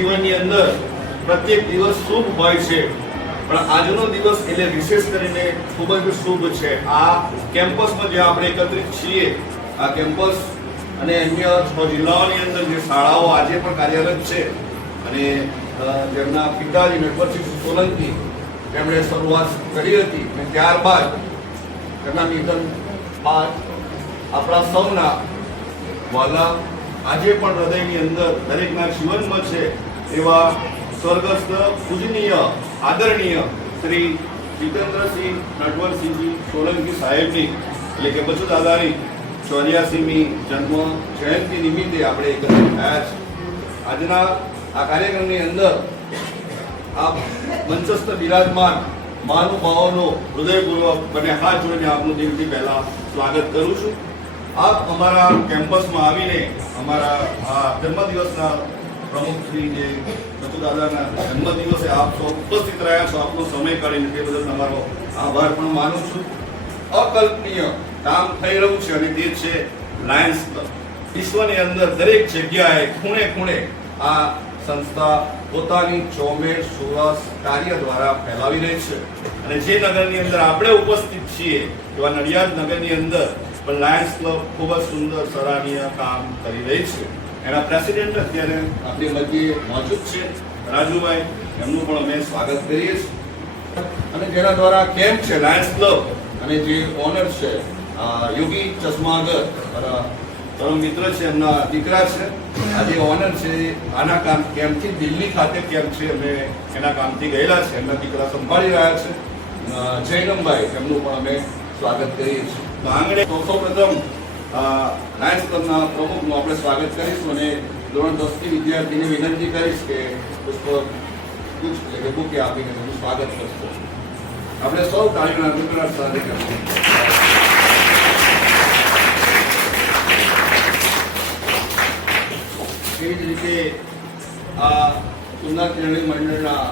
જીવનની અંદર પ્રત્યેક દિવસ શુભ હોય છે, પણ આજનો દિવસ એટલે વિશેષ કરીને ખૂબ જ શુભ છે. આ કેમ્પસમાં જે આપણે એકત્રિત છીએ, આ કેમ્પસ અને અન્ય 6 જિલ્લાઓની અંદર જે શાળાઓ આજે પણ કાર્યરત છે અને જેમના પિતાજી નટવરસિંહ સોલંકી જેમણે શરૂઆત કરી હતી અને ત્યારબાદ તેમના નિધન બાદ આપણા સૌના વાલા આજે પણ હૃદયની અંદર દરેકના જીવનમાં છે એવા સ્વર્ગસ્થ પૂજનીય આદરણીય શ્રી જીતેન્દ્રસિંહ નટવરસિંહજી સોલંકી સાહેબની એટલે કે બચુ દાદાની 84મી જન્મ જયંતિ નિમિત્તે આપણે એકત્રિત થયા છે. આજના આ કાર્યક્રમની અંદર આપ મંચસ્થ બિરાજમાન મહાનુભાવોનો હૃદયપૂર્વક અને હાથ જોઈને આપનું દિલથી પહેલા સ્વાગત કરું છું. આપ અમારા કેમ્પસમાં આવીને અમારા આ જન્મદિવસના પ્રમુખ શ્રી જે બચુ દાદાના જન્મદિવસે આપ સૌ ઉપસ્થિત રહ્યા છો, આપનો સમય કાઢીને તે બદલ તમારો આભાર પણ માનું છું. અકલ્પનીય કામ થઈ રહ્યું છે અને તે છે લાયન્સ ક્લબ. વિશ્વની અંદર દરેક જગ્યાએ ખૂણે ખૂણે આ સંસ્થા પોતાની ચોમેર સુરસ કાર્ય દ્વારા ફેલાવી રહી છે અને જે નગરની અંદર આપણે ઉપસ્થિત છીએ એવા નડિયાદ નગરની અંદર પણ લાયન્સ ક્લબ ખૂબ જ સુંદર સરાહનીય કામ કરી રહી છે. એના પ્રેસિડેન્ટ અત્યારે આપણી મધ્યે મોજૂદ છે રાજુભાઈ, એમનું પણ અમે સ્વાગત કરીએ છીએ. અને જેના દ્વારા કેમ્પ છે લાયન્સ ક્લબ અને જે ઓનર છે યોગી ચશ્માગર પરમ મિત્ર છે, એમના દીકરા છે, આજે ઓનર છે. આના કામ કેમ્પથી દિલ્હી ખાતે કેમ્પ છે, અમે એના કામથી ગયેલા છે, એમના દીકરા સંભાળી રહ્યા છે. જયનમભાઈ, એમનું પણ અમે સ્વાગત કરીએ છીએ. આંગણે સૌ પ્રથમ લાયન્સ ક્લબના પ્રમુખનું આપણે સ્વાગત કરીશું અને ધોરણ 10 ની વિદ્યાર્થીને વિનંતી કરીશ કે પુષ્પ એટલે કે બુકે આપીને એનું સ્વાગત કરશો. આપણે સૌ તાળીઓના ગણગણાટ સાથે કરીશું. એવી જ રીતે આ સુંદર કેળવણી મંડળના